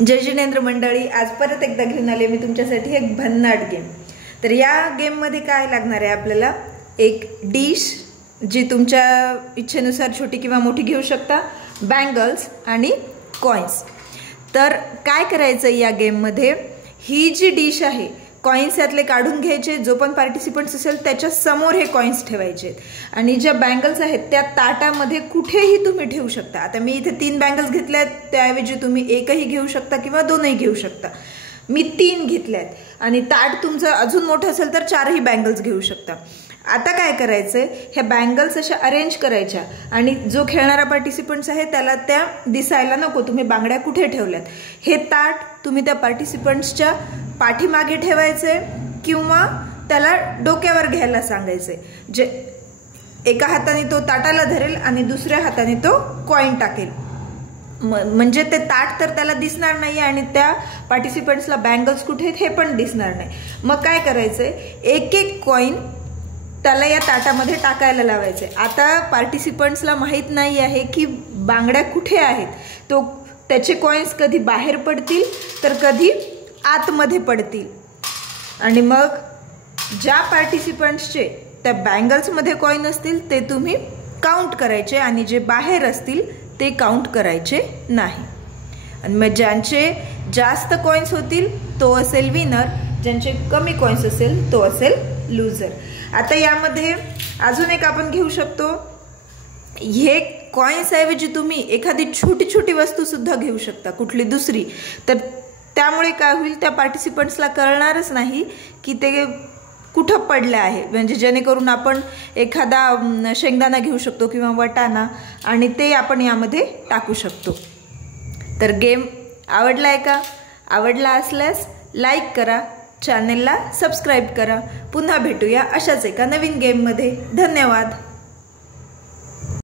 जय जिनेंद्र मंडळी, आज परत एकदा घेऊन आले मी तुमच्यासाठी एक भन्नाट गेम। तर या गेम मध्ये काय लागणार आहे आपल्याला, एक डिश जी तुमच्या इच्छेनुसार छोटी किंवा मोठी घेऊ शकता, बँगल्स आणि कॉइन्स। तर काय करायचं या गेम मध्ये, ही जी डिश आहे कॉइन्स यातले काढून घ्यायचे, जो पण पार्टिसिपंट्स असेल त्याच्या समोर हे कॉइन्स ठेवायचे आणि ज्या बँगल्स आहेत त्या ताटामध्ये कुठेही तुम्ही ठेवू शकता। आता मी इथे 3 बँगल्स घेतल्यात, त्याऐवजी तुम्ही एकही घेऊ शकता किंवा 2ही घेऊ शकता। मी 3 घेतल्यात आणि ताट तुमचं अजून मोठं असेल तर 4ही बँगल्स घेऊ शकता। आता काय करायचंय, ह्या बँगल्स अशा अरेंज करायच्या आणि जो खेळणारा पार्टिसिपंट्स आहे त्याला त्या दिसायला नको तुम्ही बांगड्या कुठे ठेवल्यात। हे ताट तुम्ही त्या पार्टिसिपंट्सच्या पाठीमागे ठेवायचे किंवा त्याला डोक्यावर घ्यायला सांगायचे, जे एका हाताने तो ताटाला धरेल आणि दुसऱ्या हाताने तो कॉइन टाकेल। म्हणजे ते ताट तर त्याला दिसणार नाही आणि त्या पार्टिसिपंट्सला बँगल्स कुठे आहेत हे पण दिसणार नाही। मग काय करायचंय, एक एक कॉइन त्याला या ताटामध्ये टाकायला लावायचे। आता पार्टिसिपंट्सला माहित नाही आहे की बांगड्या कुठे आहेत, तो त्याचे कॉइन्स कधी बाहेर पडतील तर कधी आतमध्ये पडतील आणि मग ज्या पार्टिसिपंट्सचे त्या बँगल्स मध्ये कॉइन असतील ते तुम्ही काउंट करायचे आणि जे बाहेर असतील ते काउंट करायचे नाही। आणि मग ज्यांचे जास्त कॉइन्स होतील तो असेल विनर, ज्यांचे कमी कॉइन्स असेल तो असेल लूजर। आता यामध्ये अजून एक आपण घेऊ शकतो, हे कॉइन्स ऐवजी तुम्ही एखादी छोटी छोटी वस्तू सुद्धा घेऊ शकता, कुठली दुसरी। तर त्यामुळे काय होईल, त्या पार्टिसिपंट्सला कळणारच नाही की ते कुठं पडले आहे। म्हणजे जेणेकरून आपण एखादा शेंगदाणा घेऊ शकतो किंवा वाटाणा आणि ते आपण यामध्ये टाकू शकतो। तर गेम आवडलाय का? आवडला असल्यास लाईक करा, चॅनेलला सबस्क्राईब करा। पुन्हा भेटूया अशाच एका नवीन गेममध्ये। धन्यवाद।